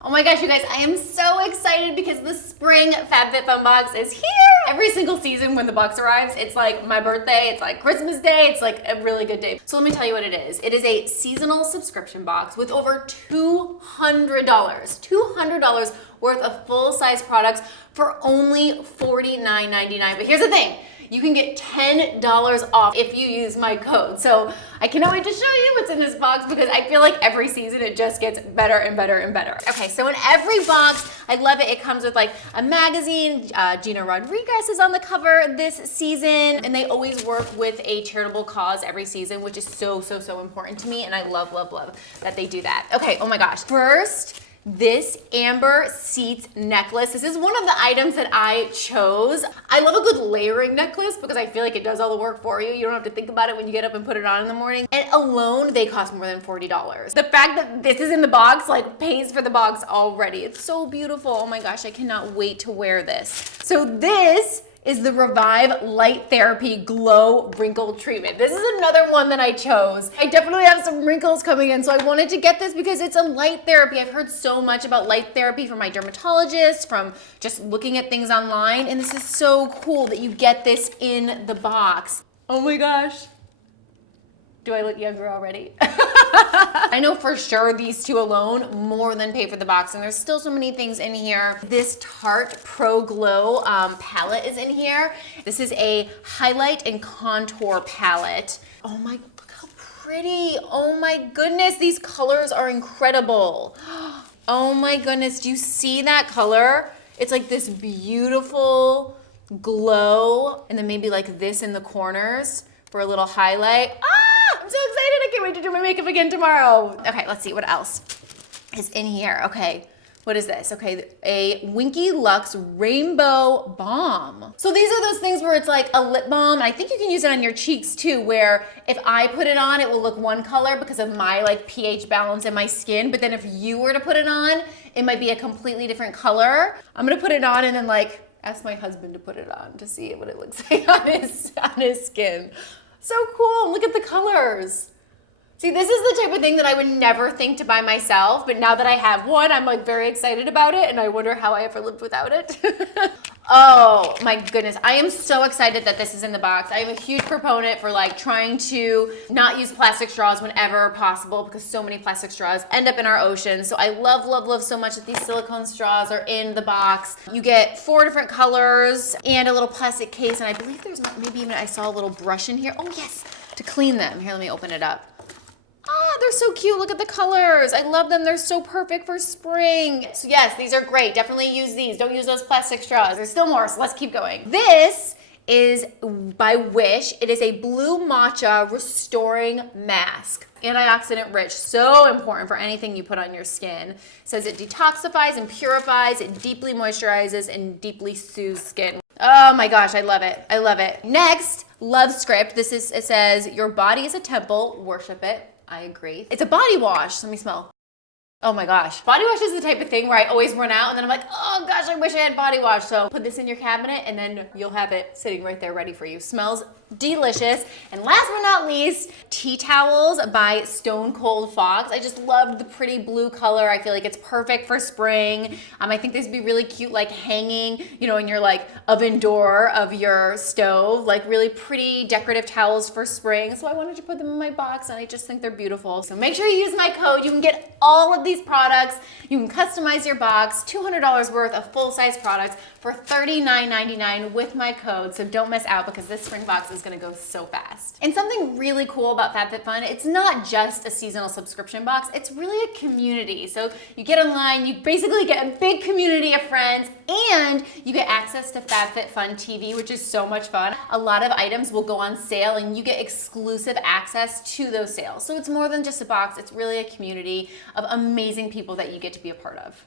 Oh my gosh, you guys, I am so excited because the spring FabFitFun box is here. Every single season when the box arrives, it's like my birthday, it's like Christmas Day, it's like a really good day. So let me tell you what it is. It is a seasonal subscription box with over $200 worth of full-size products for only $49.99. But here's the thing. You can get $10 off if you use my code. So I cannot wait to show you what's in this box because I feel like every season it just gets better and better and better. Okay, so in every box, I love it. It comes with like a magazine. Gina Rodriguez is on the cover this season, and they always work with a charitable cause every season, which is so important to me, and I love that they do that. Okay, oh my gosh. First, this amber seats necklace. This is one of the items that I chose. I love a good layering necklace because I feel like it does all the work for you. You don't have to think about it when you get up and put it on in the morning. And alone, they cost more than $40. The fact that this is in the box like pays for the box already. It's so beautiful. Oh my gosh, I cannot wait to wear this. So this is the Revive Light Therapy Glow Wrinkle Treatment. This is another one that I chose. I definitely have some wrinkles coming in, so I wanted to get this because it's a light therapy. I've heard so much about light therapy from my dermatologist, from just looking at things online, and this is so cool that you get this in the box. Oh my gosh. Do I look younger already? I know for sure these two alone more than pay for the box, and there's still so many things in here. This Tarte Pro Glow palette is in here. This is a highlight and contour palette. Oh my, look how pretty. Oh my goodness, these colors are incredible. Oh my goodness, do you see that color? It's like this beautiful glow, and then maybe like this in the corners for a little highlight. I'm so excited. I can't wait to do my makeup again tomorrow. Okay, let's see what else is in here. Okay, what is this? Okay, a Winkie Luxe Rainbow Balm. So these are those things where it's like a lip balm. I think you can use it on your cheeks too, where if I put it on, it will look one color because of my like pH balance in my skin. But then if you were to put it on, it might be a completely different color. I'm gonna put it on and then like ask my husband to put it on to see what it looks like on his skin. So cool, look at the colors. See, this is the type of thing that I would never think to buy myself, but now that I have one, I'm like very excited about it, and I wonder how I ever lived without it. Oh my goodness, I am so excited that this is in the box. I am a huge proponent for like trying to not use plastic straws whenever possible because so many plastic straws end up in our oceans. So I love so much that these silicone straws are in the box. You get 4 different colors and a little plastic case, and I believe there's maybe even I saw a little brush in here. Oh yes, to clean them. Here, let me open it up. They're so cute. Look at the colors. I love them. They're so perfect for spring. So yes, these are great. Definitely use these. Don't use those plastic straws. There's still more, so let's keep going. This is by Wish. It is a blue matcha restoring mask. Antioxidant rich, so important for anything you put on your skin. It says it detoxifies and purifies, it deeply moisturizes and deeply soothes skin. Oh my gosh, I love it. I love it. Next, Love Script. It says your body is a temple, worship it. I agree. It's a body wash. Let me smell. Oh my gosh. Body wash is the type of thing where I always run out and then I'm like, oh gosh, I wish I had body wash. So put this in your cabinet and then you'll have it sitting right there ready for you. Smells delicious. And last but not least, tea towels by Stone Cold Fox. I just loved the pretty blue color. I feel like it's perfect for spring. I think this would be really cute, like hanging, in your like oven door of your stove, like really pretty decorative towels for spring. So I wanted to put them in my box and I just think they're beautiful. So make sure you use my code. You can get all of these products. You can customize your box, $200 worth of full-size products for $39.99 with my code. So don't miss out because this spring box is gonna go so fast. And something really cool about FabFitFun, it's not just a seasonal subscription box, it's really a community. So you get online, you basically get a big community of friends, and you get access to FabFitFun TV, which is so much fun. A lot of items will go on sale and you get exclusive access to those sales. So it's more than just a box, it's really a community of amazing people that you get to be a part of.